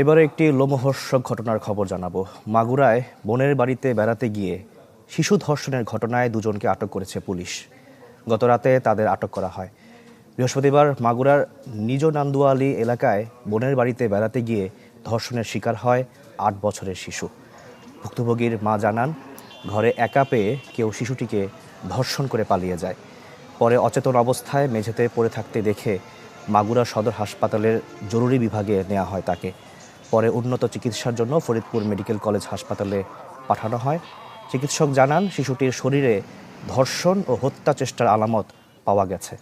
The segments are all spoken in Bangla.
এবারে একটি লোমহর্ষক ঘটনার খবর জানাবো। মাগুরায় বোনের বাড়িতে বেড়াতে গিয়ে শিশু ধর্ষণের ঘটনায় দুজনকে আটক করেছে পুলিশ। গত রাতে তাদের আটক করা হয়। বৃহস্পতিবার মাগুরার নিজ নান্দুয়ালি এলাকায় বোনের বাড়িতে বেড়াতে গিয়ে ধর্ষণের শিকার হয় ৮ বছরের শিশু। ভুক্তভোগীর মা জানান, ঘরে একা পেয়ে কেউ শিশুটিকে ধর্ষণ করে পালিয়ে যায়। পরে অচেতন অবস্থায় মেঝেতে পড়ে থাকতে দেখে মাগুরা সদর হাসপাতালের জরুরি বিভাগে নেওয়া হয় তাকে। পরে উন্নত চিকিৎসার জন্য ফরিদপুর মেডিকেল কলেজ হাসপাতালে পাঠানো হয়। চিকিৎসক জানান, শিশুটির শরীরে ধর্ষণ ও হত্যা চেষ্টার আলামত পাওয়া গেছে।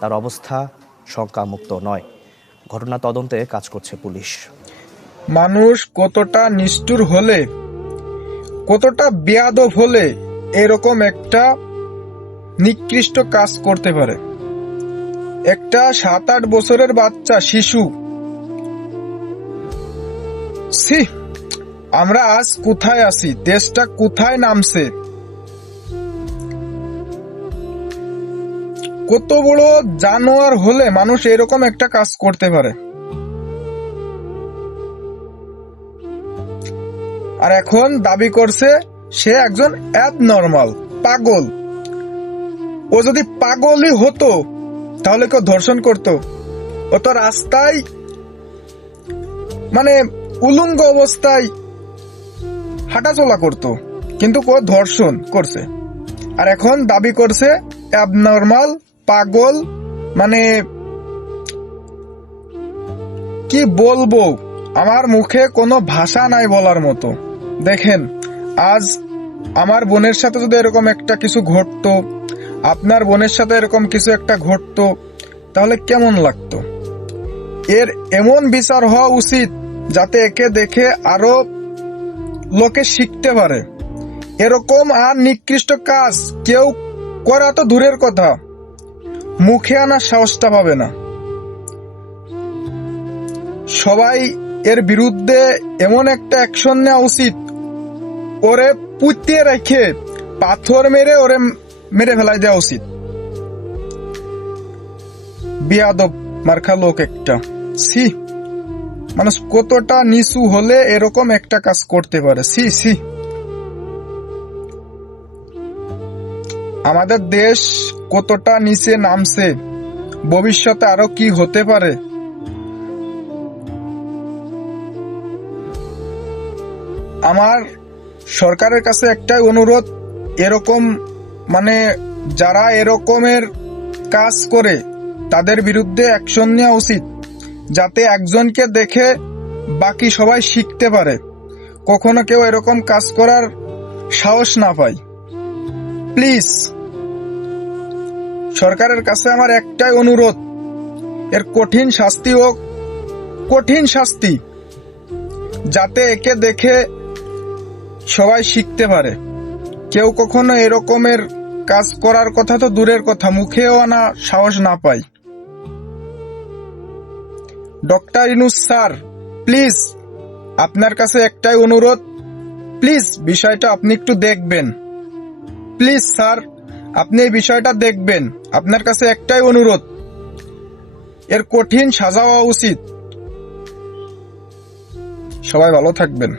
তার অবস্থা শঙ্কামুক্ত নয়। ঘটনা তদন্তে কাজ করছে পুলিশ। মানুষ কতটা নিষ্ঠুর হলে, কতটা বেয়াদব হলে এরকম একটা নিকৃষ্ট কাজ করতে পারে। একটা 7-8 বছরের বাচ্চা শিশু। আমরা আজ কোথায় আছি? দেশটা কোথায় নামছে? কত বড় জানোয়ার হলে মানুষ এরকম একটা কাজ করতে পারে? আর এখন দাবি করছে সে একজন অ্যাবনর্মাল, পাগল। ও যদি পাগলই হতো তাহলে কেউ ধর্ষণ করতো? ও তো রাস্তায় মানে উলঙ্গ অবস্থায় হাঁটাচলা করতো, কিন্তু ও ধর্ষণ করছে। আর এখন দাবি করছে অ্যাবনর্মাল, পাগল। মানে কি বলবো, আমার মুখে কোনো ভাষা নাই বলার মতো। দেখেন, আজ আমার বোনের সাথে যদি এরকম একটা কিছু ঘটতো, আপনার বোনের সাথে এরকম কিছু একটা ঘটতো, তাহলে কেমন লাগতো? এর এমন বিচার হওয়া উচিত যাতে একে দেখে আরো লোকে শিখতে পারে। এরকম আর নিকৃষ্ট কাজ কেউ করা তো দূরের কথা, মুখে আনার সাহসটা পাবে না। সবাই এর বিরুদ্ধে এমন একটা অ্যাকশন নেওয়া উচিত, ওরে পুঁতিয়ে রেখে পাথর মেরে ওরে মেরে ফেলাই দেওয়া উচিত। বেয়াদব মার্কা লোক একটা। মানুষ কতটা নিচু হলে এরকম একটা কাজ করতে পারে? আমাদের দেশ কতটা নিচে নামছে, ভবিষ্যতে আরো কি হতে পারে? আমার সরকারের কাছে একটাই অনুরোধ, এরকম যারা এরকমের কাজ করে তাদের বিরুদ্ধে অ্যাকশন নেওয়া উচিত, যাতে একজনকে দেখে বাকি সবাই শিখতে পারে, কখনো কেউ এরকম কাজ করার সাহস না পায়। প্লিজ, সরকারের কাছে আমার একটাই অনুরোধ, এর কঠিন শাস্তি হোক, কঠিন শাস্তি, যাতে একে দেখে সবাই শিখতে পারে। কেউ কখনো এরকমের কাজ করার কথা তো দূরের কথা, মুখেও আনা সাহস না পায়। ডক্টর ইউনূস স্যার, প্লিজ আপনার কাছে একটাই অনুরোধ, প্লিজ বিষয়টা আপনি একটু দেখবেন। প্লিজ স্যার, আপনি এই বিষয়টা দেখবেন। আপনার কাছে একটাই অনুরোধ, এর কঠিন সাজা হওয়া উচিত। সবাই ভালো থাকবেন।